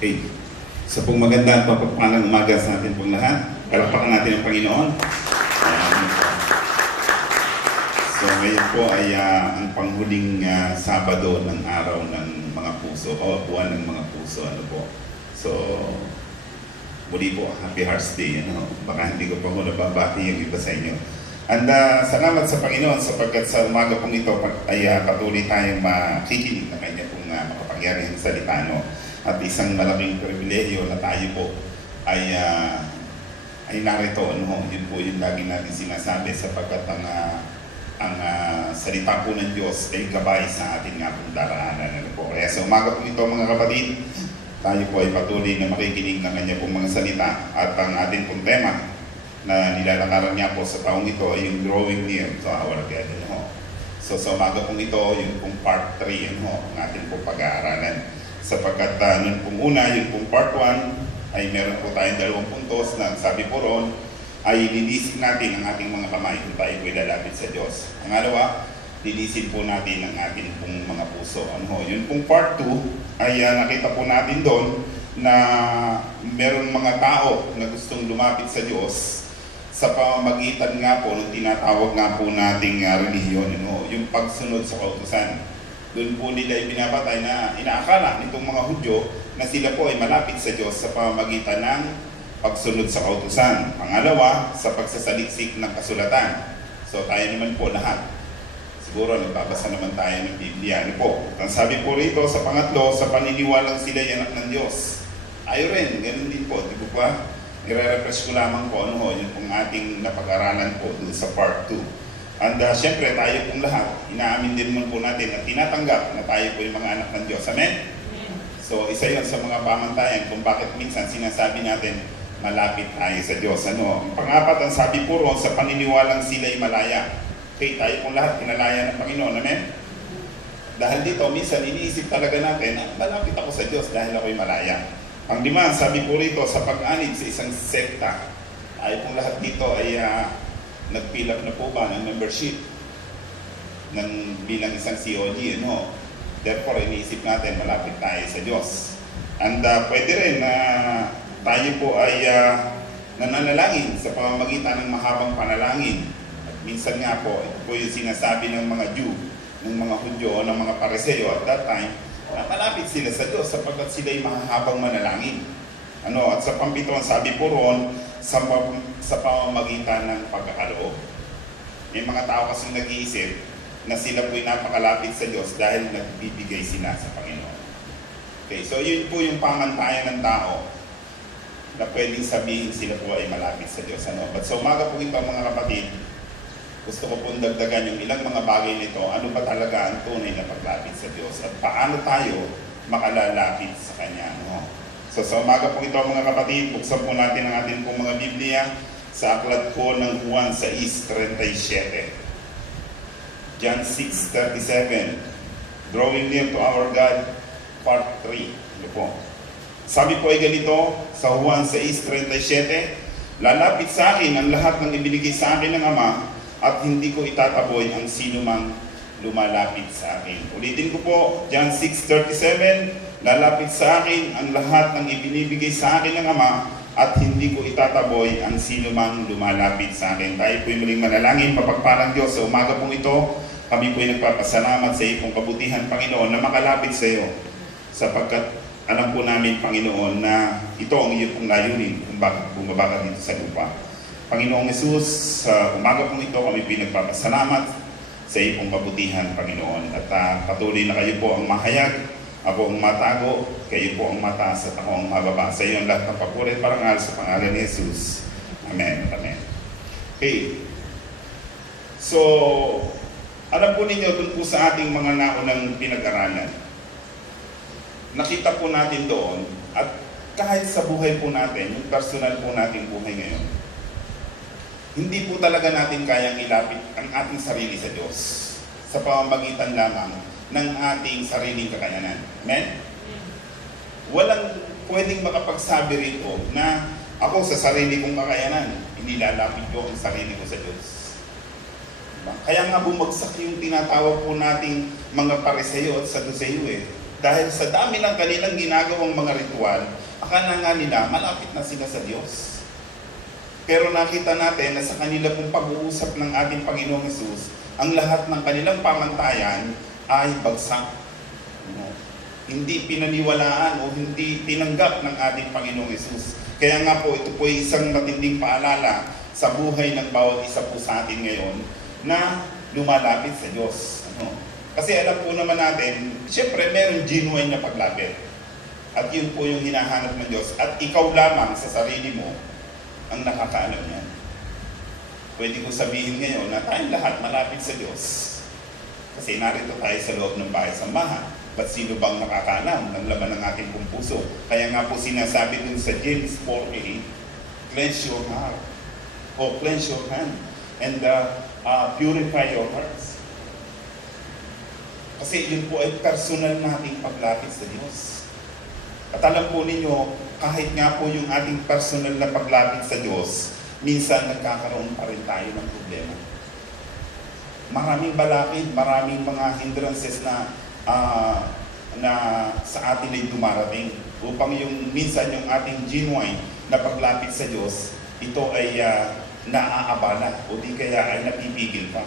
Okay. Sa pong maganda at mapagpalang umaga sa atin pong lahat. Palakpakan natin ang Panginoon. So ngayon po ay ang panghuling Sabado ng araw ng mga puso o buwan ng mga puso. Ano po? So muli po, Happy Hearts Day. Baka hindi ko pa muna babati yung iba sa inyo. And salamat sa Panginoon sapagkat sa umaga pong ito ay patuloy tayong makikinig na kanya pong makapangyarihang salita. At isang malaking pribilehiyo na tayo po ay narito. Yun po yung lagi natin sinasabi sapagkat ang salita po ng Diyos ay gabay sa ating nga pong daraanan. Kaya sa umaga po ito mga kapatid, tayo po ay patuloy na makikinig ng kanya pong mga salita. At ang ating pong tema na nilalakaran niya po sa taong ito ay yung drawing near to our God. So sa umaga pong ito, yung pong part 3 ang ating pong pag-aaralan. Sapagkat nun pong una, yung pong part 1 ay meron po tayong dalawang puntos na sabi po ron ay linisin natin ang ating mga kamay kung tayo po'y lalapit sa Diyos. Ang alawa, linisin po natin ang ating pong mga puso. Yun pong part 2 ay nakita po natin doon na meron mga tao na gustong lumapit sa Diyos sa pamamagitan nga po ng tinatawag nga po nating relihiyon, yung pagsunod sa kautusan. Doon po nila ay binabatay na inaakala nitong mga Hudyo na sila po ay malapit sa Diyos sa pamamagitan ng pagsunod sa kautusan. Pangalawa, sa pagsasaliksik ng kasulatan. So tayo naman po lahat, siguro nagbabasa naman tayo ng Biblia. Ang sabi po rito sa pangatlo, sa paniniwalang sila ay anak ng Diyos. Tayo rin, ganun din po, di ba ba? I-refresh ko lamang po yun pong ating napag-aralan po dun sa part 2. And syempre tayo pong lahat, inaamin din naman po natin at tinatanggap na tayo po yung mga anak ng Diyos. Amen? So isa yun sa mga pamantayan kung bakit minsan sinasabi natin malapit tayo sa Diyos. Ang pang-apat, ang sabi po ron, sa paniniwalang sila'y malaya. Okay, tayo pong lahat pinalaya ng Panginoon. Amen? Dahil dito, minsan iniisip talaga natin, malapit ako sa Diyos dahil ako'y malaya. Ang lima, sabi po rito, sa pag-anib sa isang sekta, tayo pong lahat dito ay nag-fill up na po ba ng membership bilang isang COG, Therefore, iniisip natin, malapit tayo sa Diyos. And pwede rin na tayo po ay nananalangin sa pamamagitan ng mahabang panalangin. At minsan nga po, ito po yung sinasabi ng mga Jew, ng mga Hudyo, ng mga Pariseo at that time, na malapit sila sa Diyos sapagkat sila ay mahabang manalangin. At sa pampito, ang sabi po roon, sa pamamagitan ng pagkakaloob. May mga tao kasing nag-iisip na sila po'y napakalapit sa Diyos dahil nagbibigay sila sa Panginoon. Okay, so yun po yung pamantayan ng tao na pwedeng sabihin sila po ay malapit sa Diyos. But sa umaga po ito mga kapatid, gusto ko pong dagdagan yung ilang mga bagay nito. Ano ba talaga ang tunay na paglapit sa Diyos? At paano tayo makalalapit sa Kanya? So sa umaga po ito mga kapatid, buksan po natin ang ating pong mga Biblia sa aklat po ng Juan 6:37. John 6:37. Drawing near to our God, part 3. Sabi po ay ganito sa Juan 6:37, lalapit sa akin ang lahat ng ibinigay sa akin ng Ama at hindi ko itataboy ang sino mang lumalapit sa akin. Ulitin ko po, John 6:37, lalapit sa akin ang lahat ng ibinibigay sa akin ng Ama at hindi ko itataboy ang sino mang lumalapit sa akin. Tayo po'y muling manalangin, mapagpalang Diyos. Sa umaga pong ito, kami po'y nagpapasalamat sa iyong kabutihan, Panginoon, na makalapit sa iyo. Sapagkat alam po namin, Panginoon, na ito ang iyong pong layunin kung bakit bumaba ka dito sa lupa. Panginoong Jesus, sa umaga pong ito, kami po'y nagpapasalamat sa iyong pong kabutihan, Panginoon. At patuloy na kayo po ang mahayag, ako ang matago, kayo po ang mataas at ako ang mababa. Sa iyo ang lahat ng papuri at parangal sa pangalan ni Jesus. Amen. Amen. Okay. So, alam po ninyo dun po sa ating mga naunang pinag-aralan. Nakita po natin doon at kahit sa buhay po natin, yung personal po nating buhay ngayon, hindi po talaga natin kayang ilapit ang ating sarili sa Diyos sa pamamagitan lamang ng ating sariling kakayanan. Amen? Walang pwedeng makapagsabi rito na ako sa sarili kong kakayanan, inilalapit ko ang sarili ko sa Diyos. Diba? Kaya nga bumagsak yung tinatawag po nating mga Pariseo at Saduceo Dahil sa dami ng kanilang ginagawang mga ritual, akala nga nila malapit na sila sa Diyos. Pero nakita natin na sa kanila pong pag-uusap ng ating Panginoong Hesus, ang lahat ng kanilang pamantayan ay bagsak. Hindi pinaniwalaan o hindi tinanggap ng ating Panginoong Hesus. Kaya nga po, ito po ay isang matinding paalala sa buhay ng bawat isa po sa atin ngayon na lumalapit sa Diyos. Kasi alam po naman natin, siyempre meron genuine na paglapit. At yun po yung hinahanap ng Diyos. At ikaw lamang sa sarili mo ang nakakaalam niyan. Pwede ko sabihin ngayon na tayong lahat malapit sa Diyos. Kasi narito tayo sa loob ng bahay-sambahan. Ba't sino bang nakakaalam ng laman ng ating pong puso? Kaya nga po sinasabi dun sa James 4:8, cleanse your heart, o cleanse your hand, and purify your hearts. Kasi yun po ay personal nating paglapit sa Diyos. At alam po ninyo, kahit nga po yung ating personal na paglapit sa Diyos, minsan nagkakaroon pa rin tayo ng problema. Maraming balakid, maraming mga hindrances na sa atin ay dumarating upang yung minsan yung ating genuine na paglapit sa Diyos, ito ay naaabala o di kaya ay napipigil pa.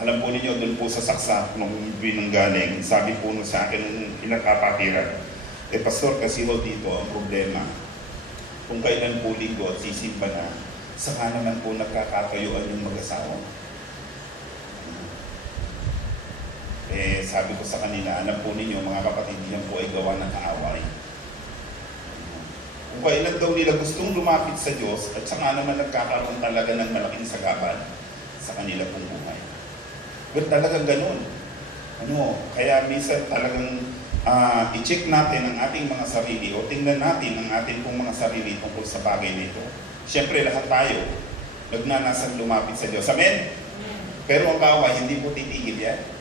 Alam po ninyo, doon po sa saksa nung binanggaling, sabi po nun sa akin ng ilang kapatiran, pastor, kasi ho dito ang problema, kung kailan po linggo at sisimba na, saka naman po nagkakatayuan yung mag-asawa. Sabi ko sa kanila, alam po ninyo mga kapatid, yan po ay gawa ng kaaway. Kung kailan daw nila gustong lumapit sa Diyos at saka naman nagkakaroon talaga ng malaking sagapan sa kanila pong buhay. But talagang ganun. Kaya minsan talagang i-check natin ang ating mga sarili o tingnan natin ang ating pong mga sarili tungkol sa bagay nito. Siyempre lahat tayo nagnanasang lumapit sa Diyos. Amen? Pero ang away, hindi po titigil yan.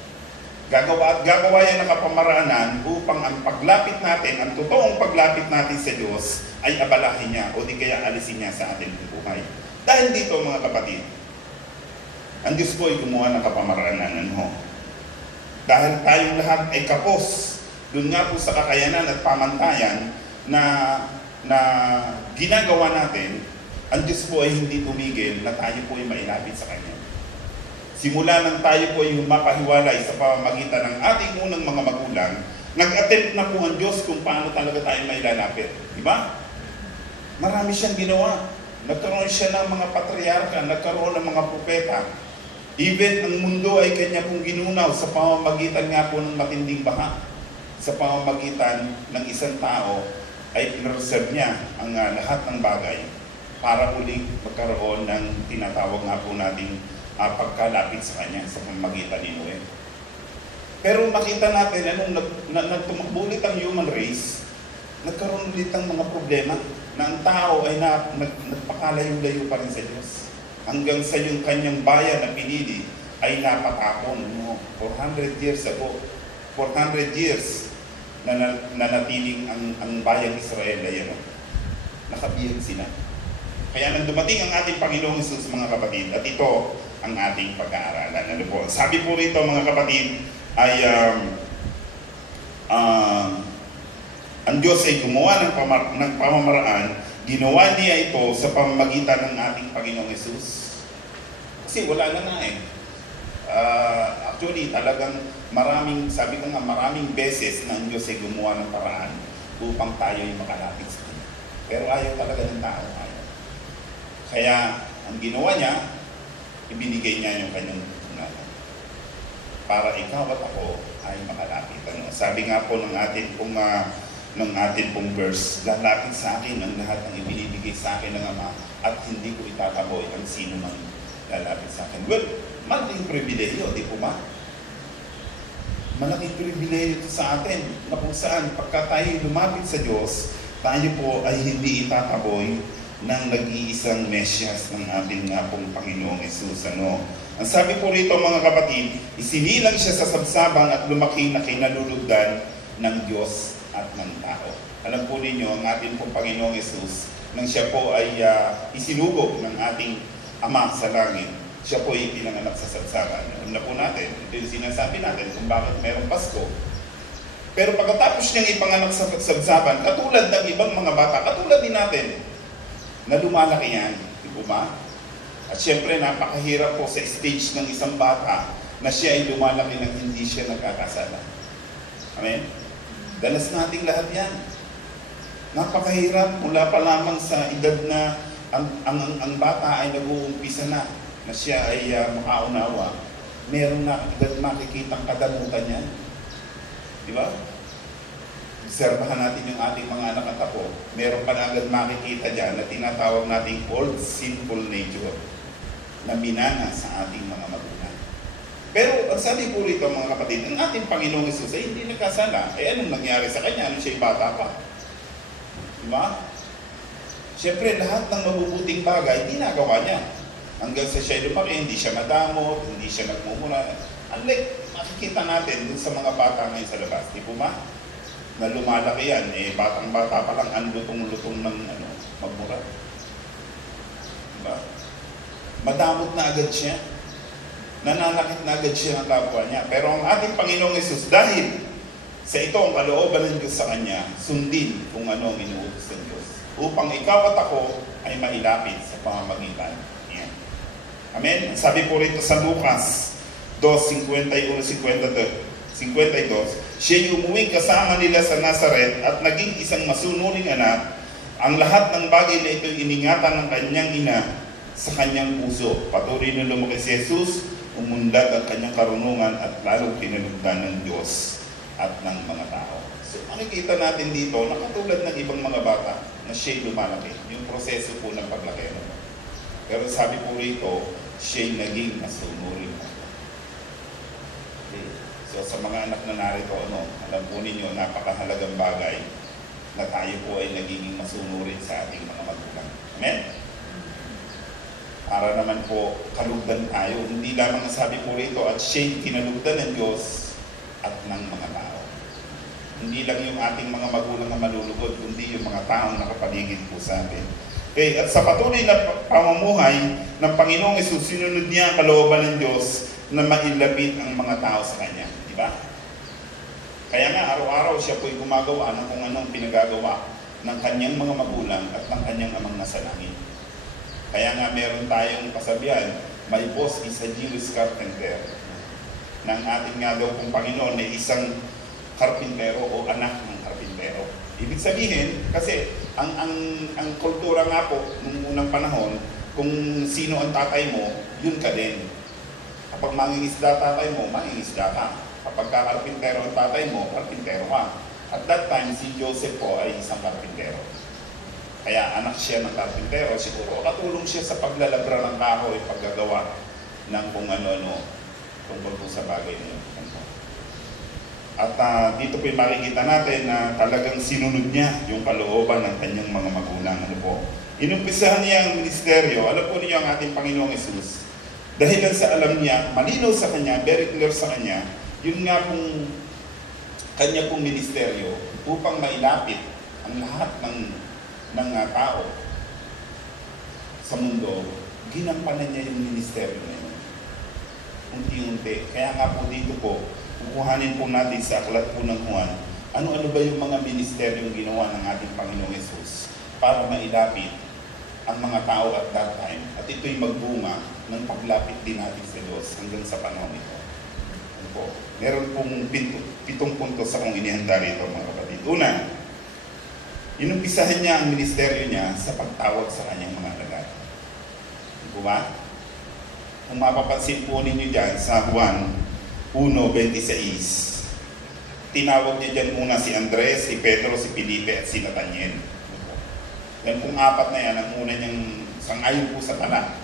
Gagawa yan ng kapamaraanan upang ang paglapit natin, ang totoong paglapit natin sa Diyos ay abalahin niya o di kaya alisin niya sa ating buhay. Dahil dito mga kapatid, ang Diyos po ay gumawa ng kapamaraanan. Dahil tayong lahat ay kapos doon nga po sa kakayanan at pamantayan na ginagawa natin, ang Diyos po ay hindi tumigil na tayo po ay mailapit sa Kanya. Simula nang tayo po ay mapahiwalay sa pamamagitan ng ating unang mga magulang, nag-attempt na po ang Diyos kung paano talaga tayo mailalapit. Diba? Marami siyang ginawa. Nagkaroon siya ng mga patriarka, nagkaroon ng mga propeta. Even ang mundo ay kanya pong ginunaw sa pamamagitan nga po ng matinding baha. Sa pamamagitan ng isang tao ay pinreserve niya ang lahat ng bagay para uling magkaroon ng tinatawag nga po nating pagkalapit sa kanya sa pamamagitan ni Noe. Pero makita natin nung tumakbo ulit ang human race, nagkaroon ulit ng mga problema na ang tao ay nagpakalayo-layo pa rin sa Diyos. Hanggang sa yung kanyang bayan na pinili ay napatapon. 400 years ago, 400 years na natiling ang bayang Israel ay nakabiyag sila. Kaya nang dumating ang ating Panginoong Hesus mga kapatid, at ito ang ating pag-aaralan. Sabi po rito mga kapatid ay ang Diyos ay gumawa ng pamamaraan, ginawa niya ito sa pamamagitan ng ating Panginoong Hesus. Kasi wala na actually talagang sabi ko nga maraming beses na ang Diyos ay gumawa ng paraan upang tayo ay makalapit sa Kanya. Pero ayaw talaga ng tao. Kaya ang ginawa niya, ibinigay niya yung kanyang tuntunan para ikaw at ako ay makalapit. Sabi nga po ng atin pong verse, lalapit sa akin ang lahat ng ibinibigay sa akin ng Ama at hindi ko itataboy ang sino mang lalapit sa akin. Well, malaking pribileyo, di po ba? Malaking pribileyo ito sa atin na kung saan pagka tayo lumapit sa Diyos, tayo po ay hindi itataboy ng nag-iisang Mesyas ng ating nga pong Panginoong Hesus. Ang sabi po rito mga kapatid, isinilang siya sa sabsabang at lumaki na kinalulugdan ng Diyos at ng tao. Alam po ninyo, ang ating pong Panginoong Hesus, nang siya po ay isinugog ng ating Ama sa langit, siya po ay pinanganak sa sabsaban. Alam na po natin, ito yung sinasabi natin kung bakit mayroong Pasko. Pero pagkatapos niyang ipanganak sa sabsaban, katulad ng ibang mga bata, katulad din natin, na lumalaki yan. Di ba? At syempre, napakahirap po sa stage ng isang bata na siya ay lumalaki nang hindi siya nagkakasala. Amen? Danas nating lahat yan. Napakahirap mula pa lamang sa edad na ang bata ay nag-uumpisa na siya ay makaunawa. Meron na agad makikitang kadamutan yan. Di ba? Obserbahan natin yung ating mga anak at apo. Meron pa na agad makikita dyan na tinatawag nating old sinful nature na minana sa ating mga magulang. Pero ang sabi po rito mga kapatid, ang ating Panginoong Hesus ay hindi nagkasala. Anong nangyari sa kanya? Ano siya'y bata pa? Diba? Siyempre lahat ng mabubuting bagay, ginagawa niya. Hanggang sa siya'y lumaki, hindi siya madamot, hindi siya nagmumura. Unlike makikita natin dun sa mga bata ngayon sa labas. Di po ba? Na lumalaki yan, batang-bata pa lang, ang lutong-lutong ng magmura. Diba? Madamot na agad siya. Nananakit na agad siya ng kapwa niya. Pero ang ating Panginoong Hesus, dahil sa ito ang kalooban ng Diyos sa Kanya, sundin kung ano ang inuutos ng Diyos. Upang ikaw at ako ay mailapit sa pamamagitan niya. Amen? Sabi po rito sa Lucas 2:51-52, siya'y umuwing kasama nila sa Nazaret at naging isang masunuring anak. Ang lahat ng bagay na ito iningatan ng kanyang ina sa kanyang puso. Patuloy na lumaki si Jesus, umunlad ang kanyang karunungan at lalong pinalugdan ng Diyos at ng mga tao. So makikita natin dito na katulad ng ibang mga bata na siya'y lumalaki. Yung proseso po ng paglaki. Pero sabi po rito, siya'y naging masunuring anak. Okay. So sa mga anak na narito, alam po ninyo, napakahalagang bagay na tayo po ay nagiging masunurin sa ating mga magulang. Amen? Para naman po kalugdan tayo. Hindi lamang sabi po rito at siya'y kinalugdan ng Diyos at ng mga tao. Hindi lang yung ating mga magulang na malulugod, kundi yung mga taong nakapaligid po sa atin. Okay, at sa patuloy na pamumuhay ng Panginoong Hesus, sinunod niya ang kalooban ng Diyos na mailapit ang mga tao sa Kanya. Di ba? Kaya nga, araw-araw siya po'y gumagawa ng kung anong pinagagawa ng kanyang mga magulang at ng kanyang amang nasa langit. Kaya nga meron tayong kasabihan, my boss is a Jewish carpenter. Nang ating nga daw kung Panginoon ay isang karpintero o anak ng karpintero. Ibig sabihin, kasi ang kultura nga po nung unang panahon, kung sino ang tatay mo, yun ka din. Kapag mangingisda tatay mo, mangingisda ka. Kapag karpintero ang tatay mo, karpintero ka. At that time, si Joseph po ay isang karpintero. Kaya anak siya ng karpintero, siguro katulong siya sa paglalabra ng kahoy, paggagawa ng kung ano-ano tungkol po sa bagay na yun. At dito po makikita natin na talagang sinunod niya yung kalooban ng kanyang mga magulang. Inumpisahan niya ang ministeryo. Alam po niyo ang ating Panginoong Hesus. Dahil sa alam niya, malinaw sa kanya, very clear sa kanya, yun nga pong kanya pong ministeryo upang mailapit ang lahat ng tao sa mundo, ginampanan niya yung ministeryo na yun. Unti-unti. Kaya nga po dito po, kukuhanin po natin sa aklat po ng Juan, ano-ano ba yung mga ministeryong ginawa ng ating Panginoong Hesus para mailapit ang mga tao at that time. At ito'y magbunga ng paglapit din natin sa Diyos hanggang sa panahon ito. Meron pong 7 puntos akong inihanda rito mga kapatid. Una, inumpisahan niya ang ministeryo niya sa pagtawag sa kanyang mga alagad. Di ba? Kung mapapansin po ninyo dyan sa Juan 1:26, tinawag niya dyan muna si Andres, si Pedro, si Felipe at si Nathaniel. Yan pong 4 na yan, ang una niyang sangayon po sa tala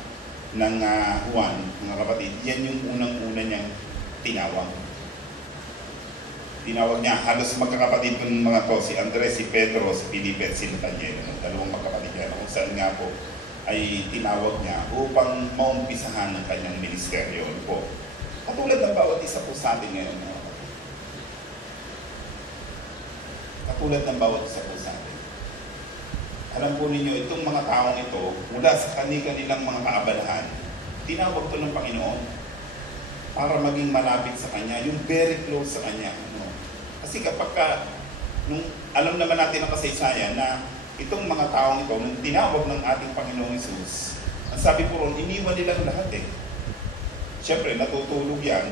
ng Juan, mga kapatid, yan yung unang-una niyang tinawag. Tinawag niya, halos magkakapatid ng mga to, si Andres, si Pedro, si Felipe at si Nathaniel. Dalawang magkakapatid yan, kung saan nga po ay tinawag niya upang maumpisahan ng kanyang ministeryo po. Katulad ng bawat isa po sa atin ngayon. Katulad ng bawat isa po sa atin. Alam po ninyo, itong mga taong ito, mula sa kanilang mga kaabalahan, tinawag to ng Panginoon para maging malapit sa Kanya, yung very close sa Kanya. Kasi Kasi kapag nung alam naman natin ang kasaysayan na itong mga taong ito, nung tinawag ng ating Panginoong Hesus, ang sabi po ron, iniwan nilang lahat eh. Siyempre, natutulog yan,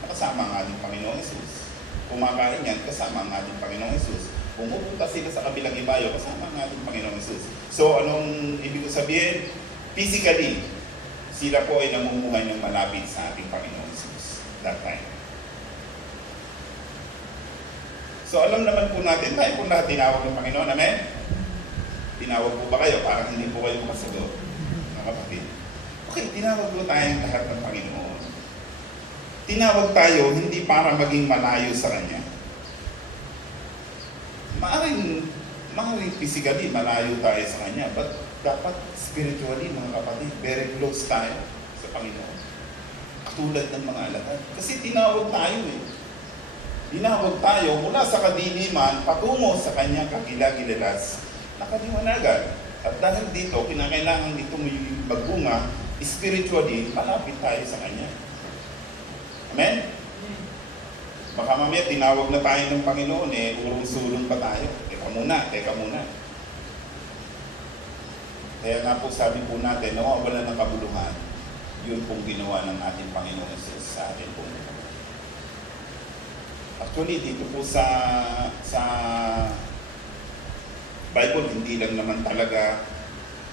nakasama ang ating Panginoong Hesus. Kumakain yan, kasama ang ating Panginoong Hesus. Pumupunta sila sa kabilang ibayo, kasama ang ating Panginoong Hesus. So, anong ibig ko sabihin? Physically, sila po ay namumuhay ng malapit sa ating Panginoong Hesus that time. So, alam naman po natin, tayo po lahat tinawag ng Panginoon. Amen? Tinawag po ba kayo? Parang hindi po kayo makasagot, mga kapatid. Okay, tinawag po tayong lahat ng Panginoon. Tinawag tayo hindi para maging malayo sa Kanya. Maaring physically malayo tayo sa Kanya, but dapat spiritually, mga kapatid, very close tayo sa Panginoon. Katulad ng mga alagad. Kasi tinawag tayo eh. Tinawag tayo mula sa kadiliman patungo sa Kanyang kagilagilalas na kaliwanagan. At dahil dito, kinakailangan dito magbunga, spiritually, malapit tayo sa Kanya. Amen? Baka mamaya tinawag na tayo ng Panginoon eh, urong-sulong pa tayo. Teka muna. Kaya nga po sabi po natin, nawawala ng kabuluhan, yun pong ginawa ng ating Panginoon Jesus sa atin po. Actually, dito po sa Bible, hindi lang naman talaga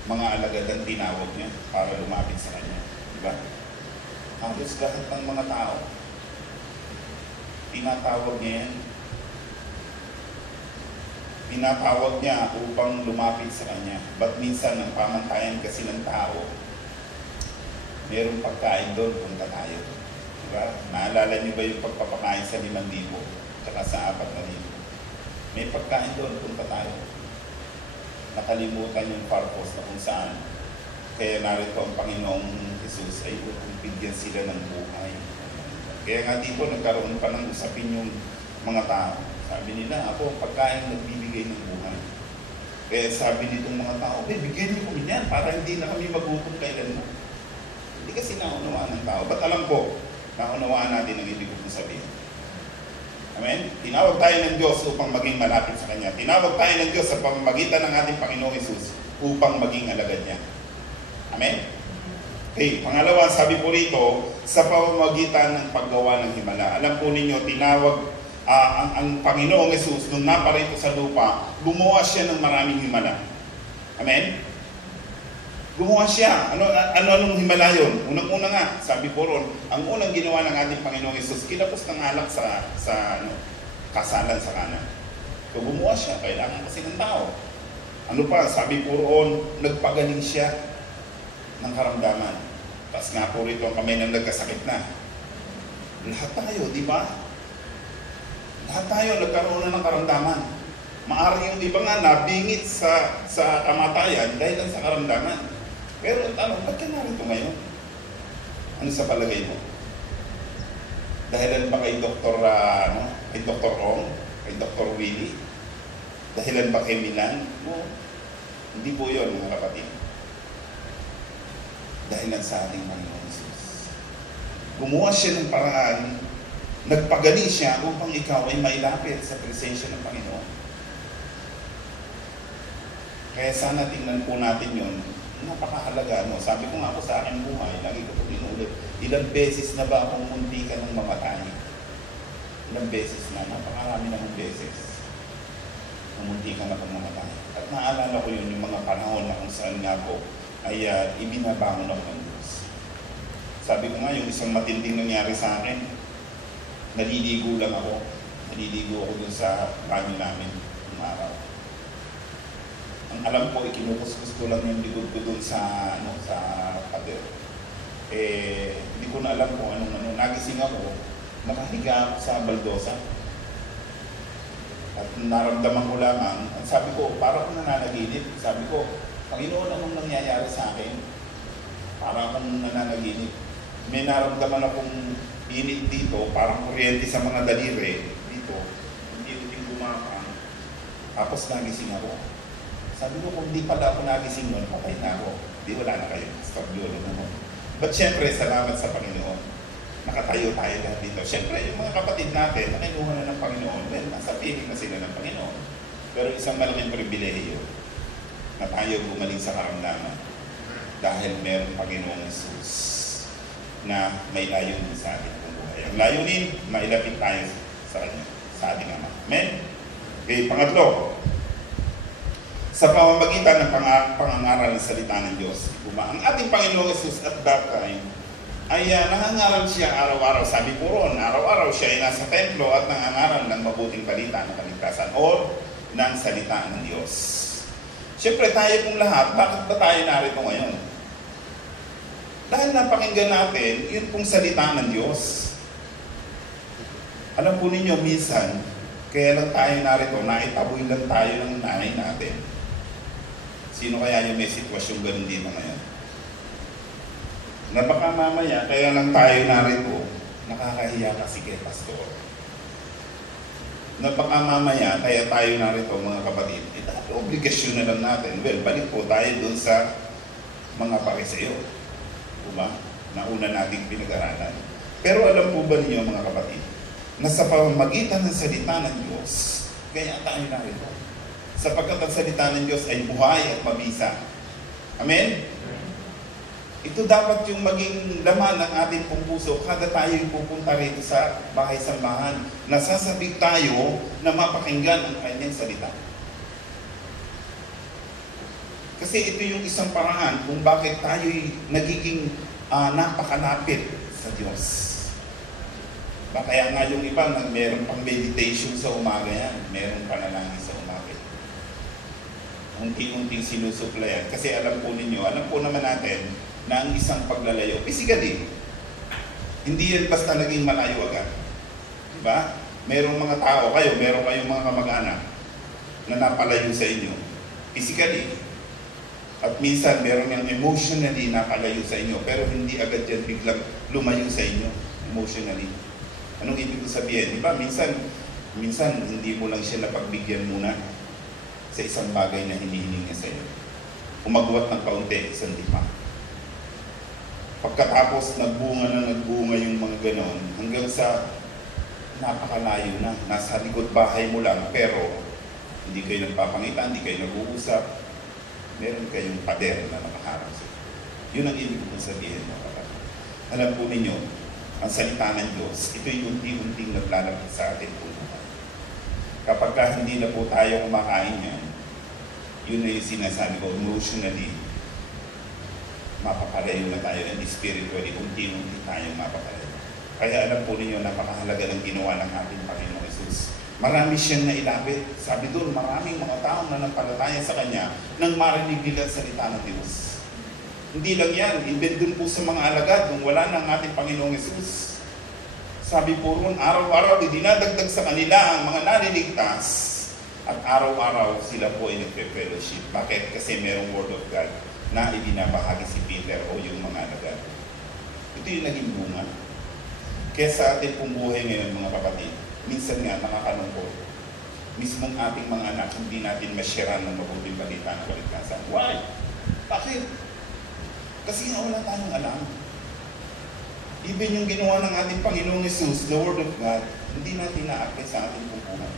mga alagad ang tinawag niya para lumapit sa Kanya. Diba? Halos lahat ng mga tao, tinatawag niya yan. Tinatawag niya upang lumapit sa Kanya. But minsan, ang pamantayan kasi ng tao, mayroong pagkain doon, punta tayo. Diba? Naalala niyo ba yung pagpapakain sa 5,000 tsaka sa 4,000? May pagkain doon, punta tayo. Nakalimutan yung purpose na kung saan. Kaya narito ang Panginoong Jesus ay upang bigyan sila ng buhay. Kaya nga dito nagkaroon pa ng usapin yung mga tao. Sabi nila, ako ang pagkain nagbibigay ng buhay. Kaya sabi nitong mga tao, bigyan niyo kami yan para hindi na kami magutom kailanman. Hindi kasi naunawaan ng tao. Ba't alam ko, naunawaan natin ang ibig kong sabihin. Amen? Tinawag tayo ng Diyos upang maging malapit sa Kanya. Tinawag tayo ng Diyos sa pamamagitan ng ating Panginoong Hesus upang maging alagad niya. Amen? Okay, pangalawa, sabi po rito, sa pamamagitan ng paggawa ng himala. Alam po ninyo, tinawag ang Panginoong Hesus nung naparito sa lupa, gumawa siya ng maraming himala. Amen? Gumawa siya. Anong himala yun? Unang-una nga, sabi po ron, ang unang ginawa ng ating Panginoong Hesus, kinapos ng alak sa kasalan sa kanan. So gumawa siya, kailangan kasi ng tao. Ano pa, sabi po ron, nagpagaling siya ng karamdaman. Tapos nga po rito ang kamay ng nagkasakit na. Lahat tayo, di ba? Lahat tayo nagkaroon na ng karamdaman. Maaari yung iba nga nabingit sa kamatayan dahil lang sa karamdaman. Pero ang tanong, ba't ka narito ngayon? Ano sa palagay mo? Dahilan ba kay kay Dr. Ong, kay Dr. Willie? Dahilan ba kay Milan? No. Hindi po yun, mga kapatid. Dahilan sa ating Panginoon Jesus. Gumawa siya ng paraan, nagpagaling siya upang ikaw ay mailapit sa presensya ng Panginoon. Kaya sana tingnan po natin yun. Napakahalaga, no? Sabi ko nga po sa aking buhay, lagi ko po inuulit, ilang beses na ba akong munti ka ng mamatay? Ilang beses na, napakarami namang beses. Munti ka na kang mamatay. At naalala ko yun, yung mga panahon na kung saan nga po ay ibinabangon ako ng Diyos. Sabi ko nga, yung isang matinding nangyari sa akin, naliligo lang ako. Naliligo ako dun sa banyo namin ng araw. Ang alam ko, ikinukuskus ko lang yung likod ko dun sa pader. Hindi ko na alam kung anong nagising ako, nakahiga ako sa baldosa. At naramdaman ko lamang, sabi ko, para akong nananaginip. Sabi ko, Panginoon, anong nangyayari sa akin? Para akong nananaginip. May naramdaman akong init dito, parang kuryente sa mga daliri dito. Hindi gumapang. Tapos nagising ako. Sabi ko, kung di pala ako nagising nun, patay na ako. Di wala na kayo. Stop yun. But syempre, salamat sa Panginoon. nakatayo tayo lahat dito. Siyempre, yung mga kapatid natin, na kinuha na ng Panginoon, well, nasa piling na sila ng Panginoon. Pero isang malaking pribilehiyo na tayo gumaling sa karamdaman dahil meron Panginoong Jesus na may layunin sa ating buhay. Ang layunin, mailapit tayo sa Kanya, sa ating Ama. Amen? Okay, pangatlo, sa pamamagitan ng pangangaral ng salita ng Diyos, ang ating Panginoong Jesus at that time, ay nangangaral siya araw-araw. Sabi po ron, araw-araw siya ay nasa templo at nangangaral ng mabuting balita ng kaligtasan o ng salita ng Diyos. Siyempre tayo pong lahat, bakit ba tayo narito ngayon? Dahil napakinggan natin, yun pong salita ng Diyos. Alam po ninyo, minsan, kaya lang tayo narito, naitaboy lang tayo ng nanay natin. Sino kaya yung may sitwasyong ganun dito ngayon? Na baka mamaya, kaya lang tayo narito, nakakahiya kasi kay pastor. Na baka mamaya, kaya tayo narito mga kapatid, obligasyon na lang natin. Well, balik po tayo dun sa mga pariseo. Diba? Na una nating pinag-aralan. Pero alam po ba ninyo mga kapatid, na sa pamamagitan ng salita ng Diyos, kaya tayo narito. Sapagkat ang salita ng Diyos ay buhay at mabisa. Amen? Ito dapat yung maging laman ng ating pong puso kada tayo yung pupunta rito sa bahay-sambahan. Nasasabik tayo na mapakinggan ang kanyang salita. Kasi ito yung isang paraan kung bakit tayo'y nagiging napakalapit sa Diyos. Kaya nga yung iba, meron pang meditation sa umaga yan. Meron panalangin sa umaga. Unti-unting sinusuplayan. Kasi alam po ninyo, alam po naman natin, na ang isang paglalayo, physically, hindi yan basta naging malayo agad. Diba? Merong mga tao kayo, meron kayong mga kamag-anak na napalayo sa inyo. Physically. At minsan, meron yung emotionally napalayo sa inyo, pero hindi agad yan biglang lumayo sa inyo, emotionally. Anong ibig ko sabihin? Diba? Minsan, hindi mo lang siya napagbigyan muna sa isang bagay na hinihiling niya sa iyo. Umagwat ng kaunti, isang dipa. Pagkatapos nagbunga yung mga ganon, hanggang sa napakalayo na, nasa likod bahay mo lang, pero hindi kayo nagpapangita, hindi kayo nag-uusap, meron kayong pader na nakaharap sa iyo. Yun ang ibig kong sabihin mo, kapatid. Alam po ninyo, ang salita ng Diyos, ito'y unti-unting naglalapit sa atin po. Kapag hindi na po tayo kumakain yan, yun na yung sinasabi ko, emotionally, mapapalayo na tayo, and spiritually, unti-unti tayong mapapalayo. Kaya alam po ninyo, napakahalaga ng ginawa ng ating Panginoong Jesus. Marami siyang nailapit. Sabi doon, maraming mga taong nanampalataya sa Kanya nang marinig nila ang salita ng Diyos. Hindi lang yan, even dun po sa mga alagad, nung wala ng ating Panginoong Jesus. Sabi po ron, araw-araw, dinadagdag sa kanila ang mga naliligtas at araw-araw sila po ay nagpe-fellowship. Bakit? Kasi merong Word of God na ibinabahagi si Peter o yung mga alagad. Ito yung naging bunga. Kaya sa ating pong buhay ngayon mga kapatid, minsan nga nakakalungkot. Mismong ating mga anak, hindi natin masyaran ng mabuting balita ng kaligtasan. Why? Bakit? Kasi nga wala tayong alam. Even yung ginawa ng ating Panginoong Jesus, the Word of God, hindi natin na-apply sa ating buhay.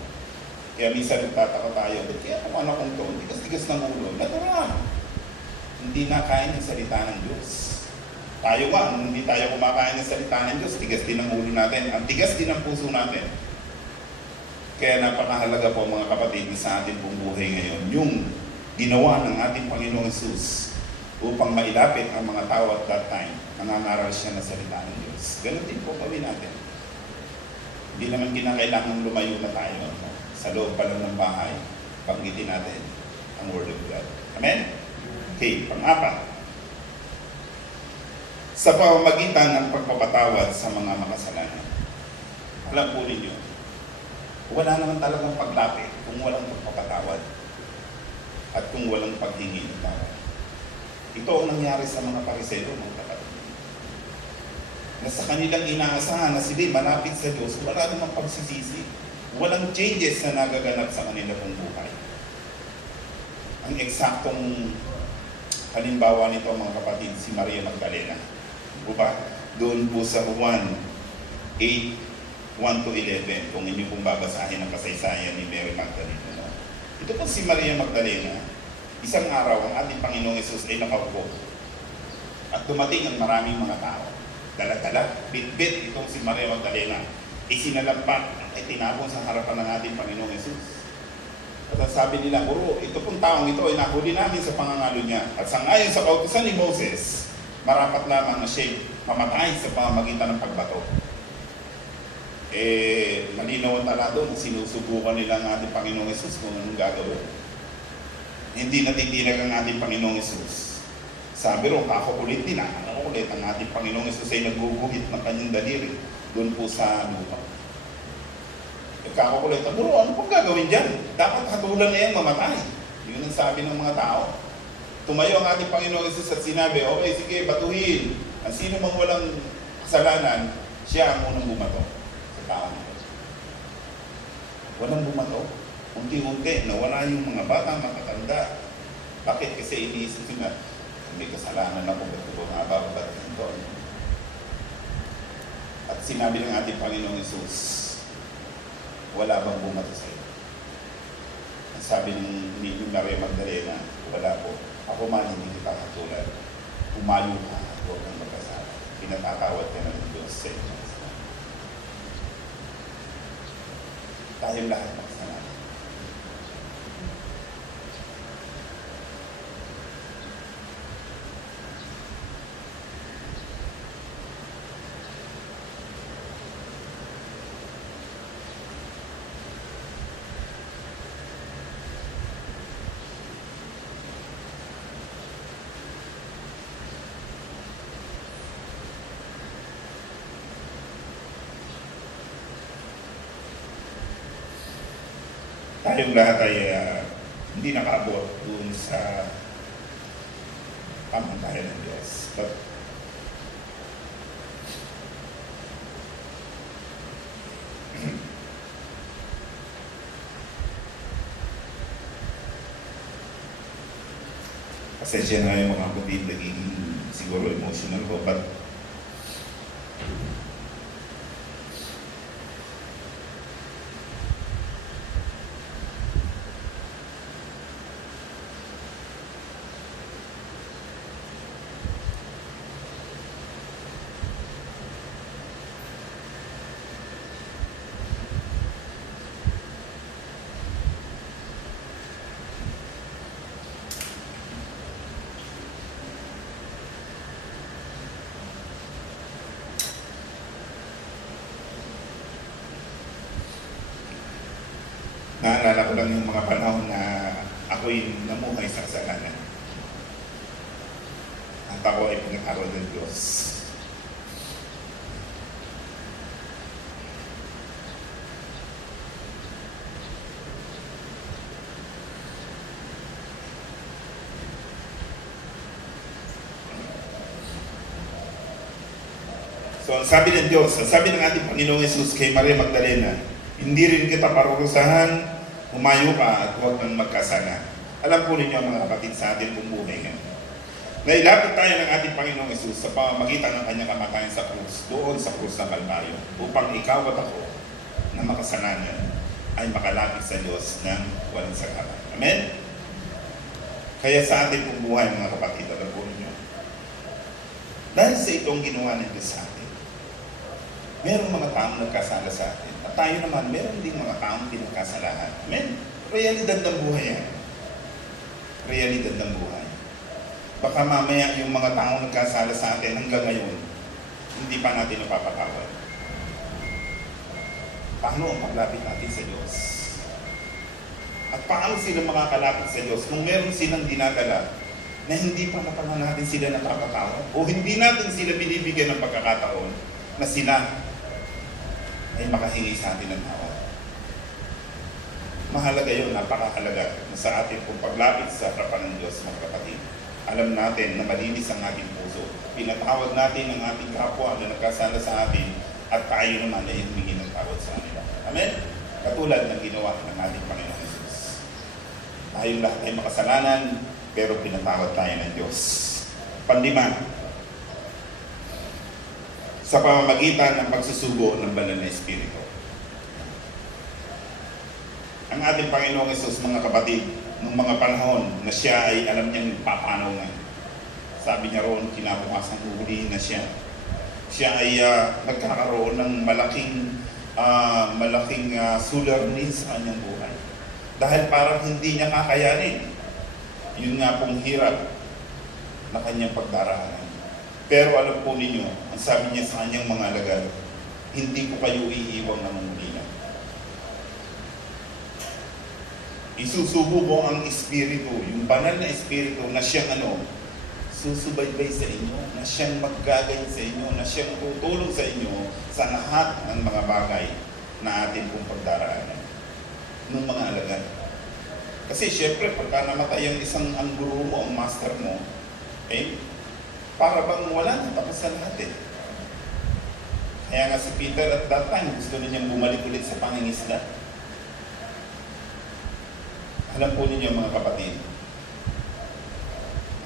Kaya minsan nagtataka tayo, kaya kung anak kong to, tigas-tigas ng ulo, natural. Hindi nakain ng salita ng Diyos. Tayo nga, hindi tayo kumakain ng salita ng Diyos, tigas din ang ulo natin, ang tigas din ang puso natin. Kaya napakahalaga po mga kapatid sa ating pong buhay ngayon, yung ginawa ng ating Panginoong Jesus upang mailapit ang mga tao at that time, nangangaral siya na salita ng Diyos. Ganun din po gawin natin. Hindi naman kinakailangan lumayo na tayo. Sa loob pa lang ng bahay, banggitin natin ang Word of God. Amen? Okay, pang-apat. Sa pamamagitan ng pagpapatawad sa mga makasalanan. Alam po ninyo, wala naman talagang paglapit kung walang pagpapatawad at kung walang paghingi ng tawad. Ito ang nangyari sa mga pariseo, mga kapatid. Na sa kanilang inaasahan na sila malapit sa Diyos, wala namang pagsisisi. Walang changes na nagaganap sa kanila pong buhay. Ang eksaktong halimbawa nito mga kapatid, si Maria Magdalena. Diba? Doon po sa Juan 8, 1 to 11, kung inyo pong babasahin ang kasaysayan ni Mary Magdalene. No? Ito po si Maria Magdalena, isang araw ang ating Panginoong Hesus ay nakaupo. At dumating ang maraming mga tao. Dala-dala, bit-bit itong si Maria Magdalena. Isinalampat at tinapon sa harapan ng ating Panginoong Hesus. At sabi nila, Guro, ito pong taong ito ay nahuli namin sa pangangalo niya. At sangayon sa kautusan ni Moses, marapat lamang na siya mamatay sa pamamagitan ng pagbato. Malinaw ang tala doon, sinusubukan nila ang ating Panginoong Hesus kung anong gagawin. Hindi natitinag ang ating Panginoong Hesus. Sabi ro, kakukulit din ang ating Panginoong Hesus ay naguguhit ng kanyang daliri doon po sa lupa. Kakukulit, Guro, ano pong gagawin dyan? Dapat hatulan na yan, mamatay. Yun ang sabi ng mga tao. Tumayo ang ating Panginoong Hesus at sinabi, okay, sige, batuhin. Ang sino mang walang kasalanan, siya ang unang bumato. Walang bumato. Unti-unti, nawala yung mga bata, matatanda. Bakit? Kasi iniisip sila, may kasalanan ako, ba't ko mababat ito? At sinabi ng ating Panginoong Hesus, wala bang bumato sa iyo? Ang sabi ni Maria Magdalena, wala po. Ako man hindi kita katulad. Umayo ka, huwag kang magkasala. Pinatatawad ka ng Diyos sa inyo. Tayong lahat makasalanan. Tayong lahat ay hindi nakaabot dun sa pamantayan ng Diyos. But pasensya na yung mga kapatid, naging siguro emotional ko, but naalala ko lang yung mga panahon na ako'y namuhay sa kasalanan. At ako ay pinakaroon ng Diyos. So, ang sabi ng Diyos, ang sabi ng ating Panginoong Hesus kay Maria Magdalena, hindi rin kita parurusahan, humayo ka at huwag kang magkasala. Alam po ninyo mga kapatid sa ating buhay ngayon. Nailapit tayo ng ating Panginoong Hesus sa pamamagitan ng kanyang kamatayan sa krus, doon sa krus ng Kalbaryo, upang ikaw at ako na makasalanan ay makalapit sa Diyos ng walang sagaran. Amen? Kaya sa ating buhay mga kapatid, alam po ninyo, dahil sa itong ginawa ng Diyos sa atin, merong mga taong nagkasala sa atin. At tayo naman, meron din mga taong pinagkasalahan. Amen? Realidad ng buhay yan. Realidad ng buhay. Baka mamaya yung mga taong nagkasala sa atin hanggang ngayon, hindi pa natin napapatawad. Paano ang paglapit natin sa Diyos? At paano sila makakalapit sa Diyos kung meron silang dinadala na hindi pa natin sila napapatawad o hindi natin sila binibigyan ng pagkakataon na sila ay makahingi sa atin ng tawad. Mahalaga yun, napakahalaga na sa ating kung paglapit sa harapan ng Diyos, mga kapatid. Alam natin na malinis ang ating puso. Pinatawad natin ang ating kapwa na nagkasala sa atin at tayo naman ay humingi ng tawad sa kanila. Amen? Katulad ng ginawa ng ating Panginoon Jesus. Tayong lahat ay makasalanan, pero pinatawad tayo ng Diyos. Panlima, sa pamamagitan ng pagsusugo ng banal na Espiritu. Ang ating Panginoong Hesus, mga kapatid, nung mga panahon na siya ay alam niyang papanaw nga. Sabi niya roon, kinabukasan huhulihin na siya. Siya ay nagkakaroon ng malaking suliranin sa kanyang buhay. Dahil parang hindi niya kakayanin. Yun nga pong hirap na kanyang pagdaraanan. Pero alam po ninyo, ang sabi niya sa kanyang mga alagad, hindi ko kayo iiwang na mangulila. Isusubo ko ang Espiritu, yung banal na Espiritu na siyang susubaybay sa inyo, na siyang maggagay sa inyo, na siyang tutulong sa inyo sa lahat ng mga bagay na atin pong pagdaraanan ng mga alagad. Kasi syempre, pagka namatay ang guru mo, ang master mo, para bang wala na, tapos sa lahat eh. Kaya nga si Peter at that time, gusto niyang bumalik ulit sa pangingisda. Alam po ninyo mga kapatid,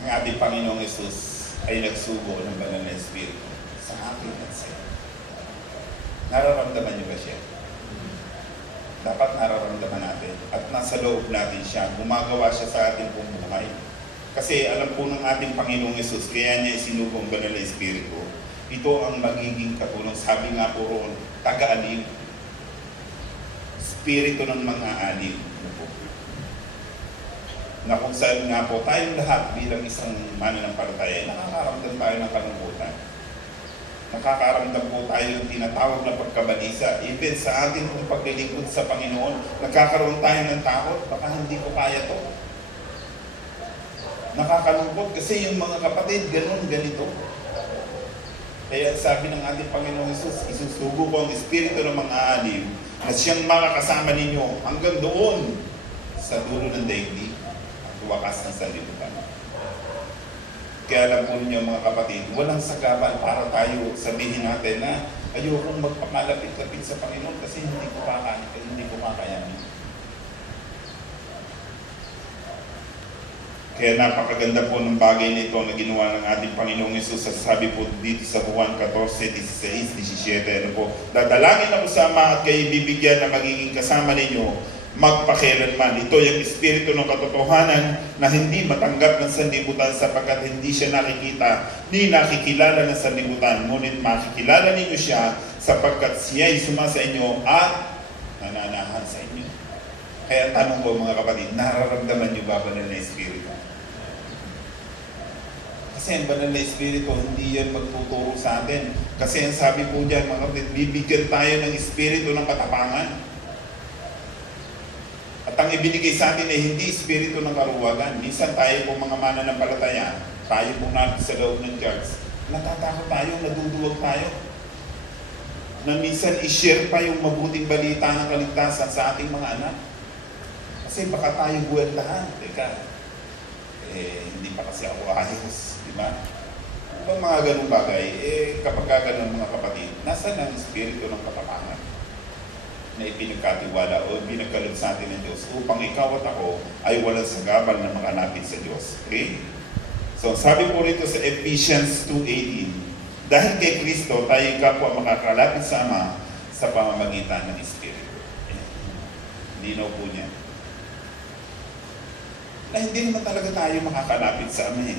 ang ating Panginoong Hesus ay nagsugo ng banal na Espiritu sa akin at sa iyo. Nararamdaman niyo ba siya? Dapat nararamdaman natin at nasa loob natin siya. Gumagawa siya sa ating pong buhay. Kasi alam po ng ating Panginoong Hesus, kaya niya isinugo ang banal na Espiritu. Ito ang magiging katulong. Sabi nga po roon, taga-aliw. Espiritu ng mga aliw. Na kung saan nga po tayong lahat bilang isang mananampalataya, nakakaramdam tayo ng kalungkutan. Nakakaramdam po tayo ng tinatawag na pagkabalisa. Even sa atin kung paglilingkod sa Panginoon, nagkakaroon tayo ng takot, baka hindi ko kaya to. Nakakalungkot kasi yung mga kapatid, ganito. Kaya sabi ng ating Panginoong Hesus, isusugo ko ang Espiritu ng mga aliw na siyang makakasama ninyo hanggang doon sa dulo ng daigdig. Wakas ng sanlibutan. Kaya alam po ninyo mga kapatid, walang sagabal para tayo sabihin natin na ayokong magpakalapit-lapit sa Panginoon kasi hindi ko kakayanin. Kaya napakaganda po ng bagay nito na ginawa ng ating Panginoong Hesus. Sabi po dito sa Juan 14:16, 17, dadalangin ako sa Ama at kayo bibigyan na magiging kasama ninyo magpakailanman. Ito yung Espiritu ng katotohanan na hindi matanggap ng sanlibutan sapagkat hindi siya nakikita ni nakikilala ng sanlibutan. Ngunit makikilala ninyo siya sapagkat siya ay sumasa inyo at nananahan sa inyo. Kaya tanong ko mga kapatid, nararamdaman niyo ba banal na Espiritu? Kasi ang banal na Espiritu, hindi yan magtuturo sa atin. Kasi ang sabi po dyan mga kapatid, bibigyan tayo ng Espiritu ng katapangan. At ang ibinigay sa atin ay hindi espiritu ng karuwagan. Minsan tayo po mga mananampalataya, tayo po natin sa loob ng church, natatakot tayo, naduduwag tayo. Na minsan i-share pa yung mabuting balita ng kaligtasan sa ating mga anak. Kasi baka tayo buweltahan. Teka, hindi pa kasi ako ayos. Diba? Kung mga ganung bagay, kapag ganun mga kapatid, nasa ng espiritu ng katapangan na ipinagkatiwala o pinagkaloob sa atin ng Diyos upang ikaw at ako ay walang sagabal na makalapit sa Diyos. Okay? So, sabi po rito sa Ephesians 2:18, dahil kay Kristo, tayo kapwa makakalapit sa Ama sa pamamagitan ng Espiritu. Linaw po niya. Na hindi naman talaga tayo makakalapit sa Ama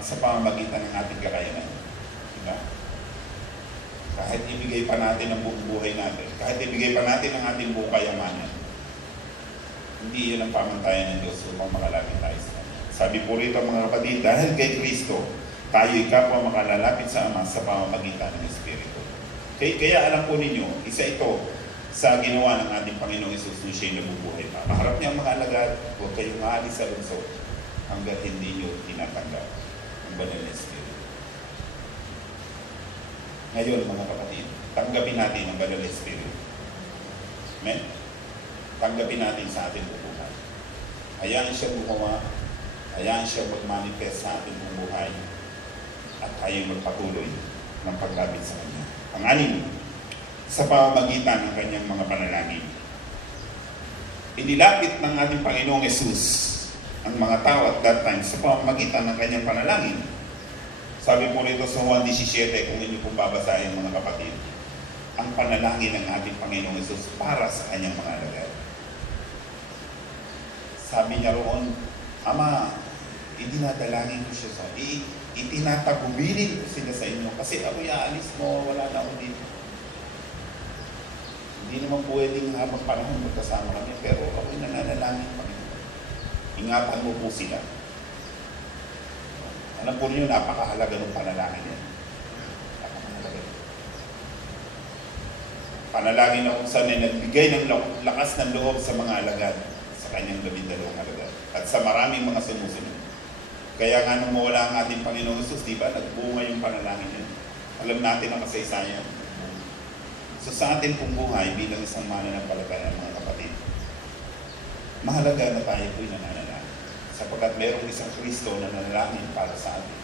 sa pamamagitan ng ating kakayanan. Diba? Kahit ibigay pa natin ang buong buhay natin, kahit ibigay pa natin ang ating buong kayamanan, hindi yun ang pamantayan ng Diyos upang makalapit tayo sa Kanya. Sabi po rito mga kapatid, dahil kay Kristo, tayo'y kapwa makalalapit sa Ama sa pamamagitan ng Espiritu. Kaya alam po ninyo, isa ito sa ginawa ng ating Panginoong Hesus nung siya'y nabubuhay pa. Paharap niyang mga alagad, huwag kayong maalis sa lungsod hanggat hindi nyo tinatanggap ang banal na Espiritu. Ngayon mga kapatid, tanggapin natin ang banal na Espiritu. Amen? Tanggapin natin sa ating buhay. Hayaan siya gumawa, hayaan siya mag-manifest sa ating buhay at tayo magpatuloy ng paglapit sa Kanya. Ang-anim, sa pamamagitan ng Kanyang mga panalangin. Inilapit ng ating Panginoong Hesus ang mga tao at that time sa pamamagitan ng Kanyang panalangin Sabi po rito sa Juan 17, kung inyo pong babasahin mga kapatid, ang panalangin ng ating Panginoong Hesus para sa kanyang mga alagad. Sabi niya roon, Ama, idinadalangin ko siya sa itinatagubilin ko sila sa inyo kasi ako'y aalis mo, wala na ako dito. Hindi naman pwedeng habang panahon magkasama kami, pero ako'y nananalangin Panginoon. Ingatan mo po sila. Alam po niyo, napakahalaga ng panalangin yan. Napakahalaga. Panalangin na kung saan ay nagbigay ng lakas ng loob sa mga alagad, sa kanyang 12 alagad, at sa maraming mga sumusunod. Kaya nga nung mawala ang ating Panginoong Hesus, di ba, nagbunga yung panalangin yan. Alam natin ang kasaysayan. So sa atin pong buhay bilang isang mananampalataya, mga kapatid, mahalaga na tayo po'y nananalangin. Sapagkat mayroong isang Kristo na nanalangin para sa atin.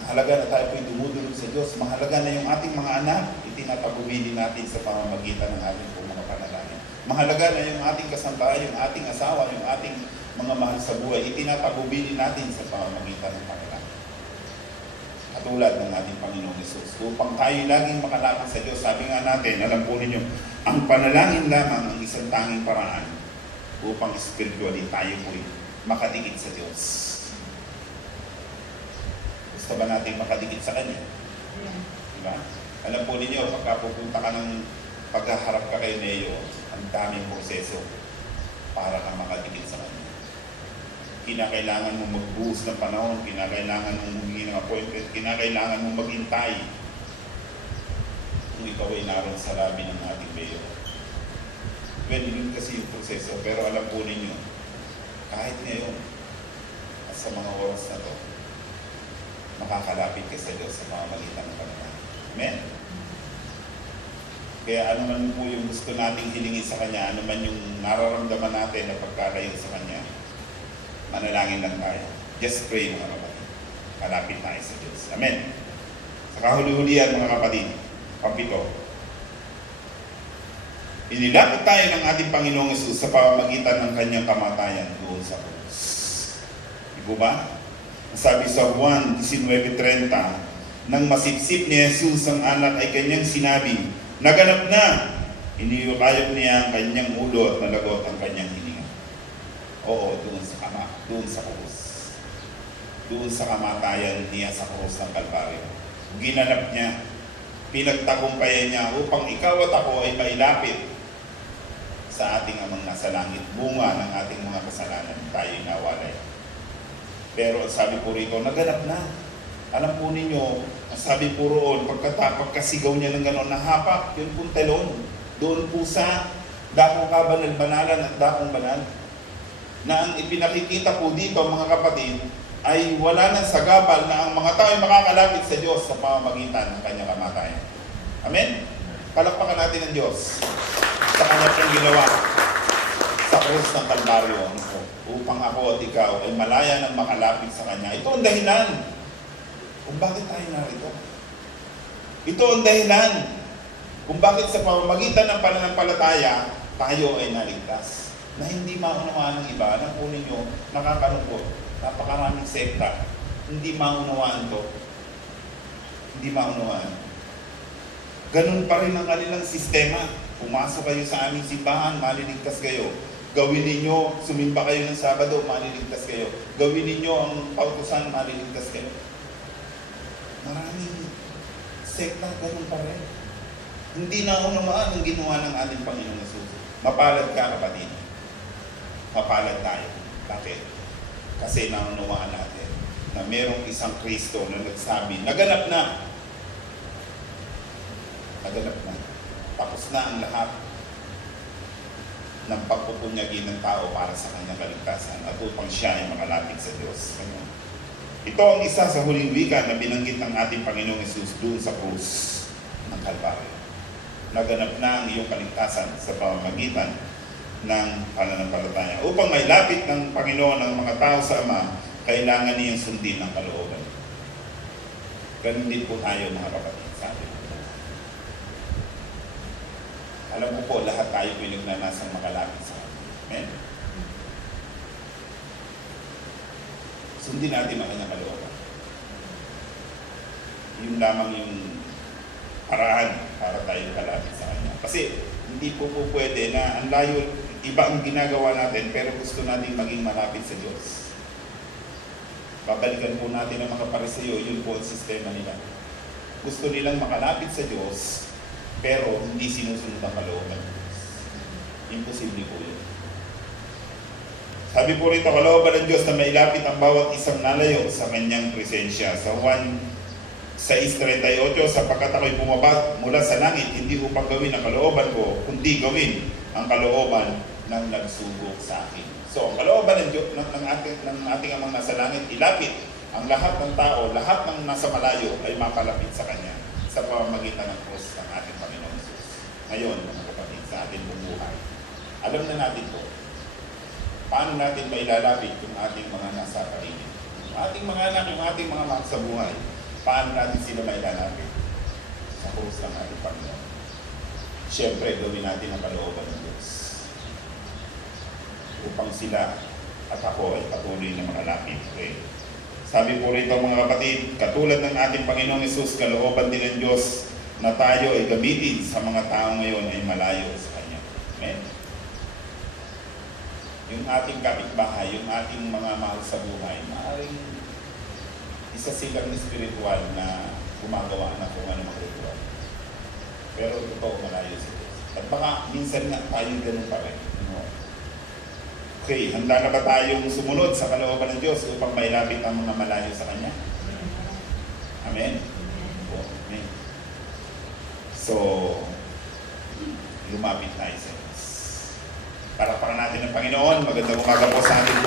Mahalaga na tayo po'y dumudulog sa Diyos. Mahalaga na yung ating mga anak, itinatagubili natin sa pamamagitan ng ating pong mga panalangin. Mahalaga na yung ating kasambahay, yung ating asawa, yung ating mga mahal sa buhay, itinatagubili natin sa pamamagitan ng panalangin. Katulad ng ating Panginoong Hesus. Upang tayo laging makalapit sa Diyos, sabi nga natin, alam po ninyo, ang panalangin lamang ang isang tanging paraan upang spiritually tayo po'y makadikit sa Diyos. Gusto ba natin makadikit sa Kanya? Diba? Alam po ninyo, pagka pupunta ka ng paghaharap ka kay Neo, ang daming proseso para ka makadikit sa Kanya. Kinakailangan mong magbuhos ng panahon, kinakailangan mong humingi ng appointment, kinakailangan mong maghintay kung ikaw ay naroon sa labi ng ating Neo. Well, yun kasi yung proseso, pero alam po ninyo, kahit ngayon, at sa mga oras na to, makakalapit ka sa Diyos sa pamamagitan ng panalangin. Amen? Kaya ano man po yung gusto nating hilingin sa Kanya, ano man yung nararamdaman natin na pagkalayo sa Kanya, manalangin lang tayo. Just pray, mga kapatid. Kalapit tayo sa Diyos. Amen? Sa kahuli-hulihan, mga kapatid, pampito, inilapit tayo ng ating Panginoong Hesus sa pamamagitan ng kanyang kamatayan doon sa krus. Di po ba? Sabi sa Juan 19:30, nang masipsip ni Jesus ang anak ay kanyang sinabi, naganap na! Iniyukayok niya ang kanyang ulo at nalagot ang kanyang hininga. Oo, doon sa krus. Doon sa kamatayan niya sa krus ng Kalbaryo. Ginanap niya, pinagtagumpayan niya upang ikaw at ako ay mailapit sa ating Amang nasa langit, bunga ng ating mga kasalanan, tayo nawalay. Pero sabi po rito, naganap na. Alam po ninyo, sabi po roon, pagkasigaw niya ng gano'n, nahapak, yun pong talon, doon po sa dakong kabanal-banalan at dakong banal. Na ang ipinakikita po dito, mga kapatid, ay wala nang sagabal na ang mga tao ay makakalapit sa Diyos sa pamamagitan ng kanyang kamatayan. Amen? Palakpakan natin ang Diyos sa kanya siyang ginawa sa krus ng Kalbaryo upang ako at ikaw ay malaya ng makalapit sa Kanya. Ito ang dahilan kung bakit tayo narito. Ito ang dahilan kung bakit sa pamamagitan ng pananampalataya tayo ay naligtas. Na hindi maunawaan ng iba. Alam po ninyo, nakakalungkot. Napakaraming sekta. Hindi maunawaan to. Hindi maunawaan. Ganun pa rin ang kanilang sistema. Pumasok kayo sa aming simbahan, maliligtas kayo. Gawin ninyo, sumimba kayo ng Sabado, maliligtas kayo. Gawin ninyo ang pautusan, maliligtas kayo. Maraming sekta, ganun pa rin. Hindi na unawaan ang ginawa ng ating Panginoong Hesus. Mapalad ka, kapatid. Mapalad tayo. Bakit? Kasi naunawaan natin na merong isang Kristo na nagsabi, naganap na. Naganap na. Tapos na ang lahat ng pagpupunyagi ng tao para sa kanyang kaligtasan at upang siya ay makalapit sa Diyos. Ito ang isa sa huling wika na binanggit ng ating Panginoong Hesus doon sa krus ng Kalbaryo. Naganap na ang iyong kaligtasan sa pamamagitan ng pananampalataya. Upang may lapit ng Panginoon ang mga tao sa Ama, kailangan niyang sundin ang kalooban. Ganun din po tayo, mga kapatid, sabi ko. Alam mo po, lahat tayo pinagnanasang makalapit sa Kanya. Amen? Sundin natin ang kanyang kalooban. yun lamang yung paraan para tayo kalapit sa Kanya. Kasi hindi po pwede na ang layo, iba ang ginagawa natin pero gusto natin maging malapit sa Diyos. Babalikan po natin ang mga Pariseo, yun po ang sistema nila. Gusto nilang makalapit sa Diyos pero hindi sinusunod ang kalooban ng Diyos. Imposible po yun. Sabi po rito, kalooban ng Diyos na mailapit ang bawat isang nalayo sa Kanyang presensya. Sa Juan 6:38, sapagkat ako'y bumaba mula sa langit, hindi upang gawin ang kalooban ko, kundi gawin ang kalooban ng nagsubok sa akin. So, ang kalooban ng Diyos, ng ating amang nasa langit, ilapit ang lahat ng tao, lahat ng nasa malayo ay mapalapit sa Kanya sa pamamagitan ng cross ng ating Panginoon Jesus. Ngayon, mga kapatid, sa ating buhay, alam na natin po, paano natin mailalapit yung ating mga nasa paligid. Yung ating mga anak, yung ating mga mahal sa buhay, paano natin sila mailalapit sa cross ng ating Panginoon. Siyempre, gawin natin ang kalooban ng Diyos upang sila at ako ay patuloy na makalapit. Okay. Sabi po rito mga kapatid, katulad ng ating Panginoong Hesus, kalooban din ng Diyos na tayo ay gamitin sa mga tao ngayon ay malayo sa Kanya. Amen? Yung ating kapitbahay, yung ating mga mahal sa buhay, maaaring isa silang spiritual na gumagawa na kung ano mga ritual. Pero totoo malayo sa Diyos. At baka minsan nga tayo ganun pa rin. Okay, handa na ba tayong sumunod sa kalooban ng Diyos upang mailapit ang mga malayo sa Kanya? Amen? Amen. So, lumapit tayo sa Diyos. Palakpakan natin ang Panginoon. Magandang umaga po sa ating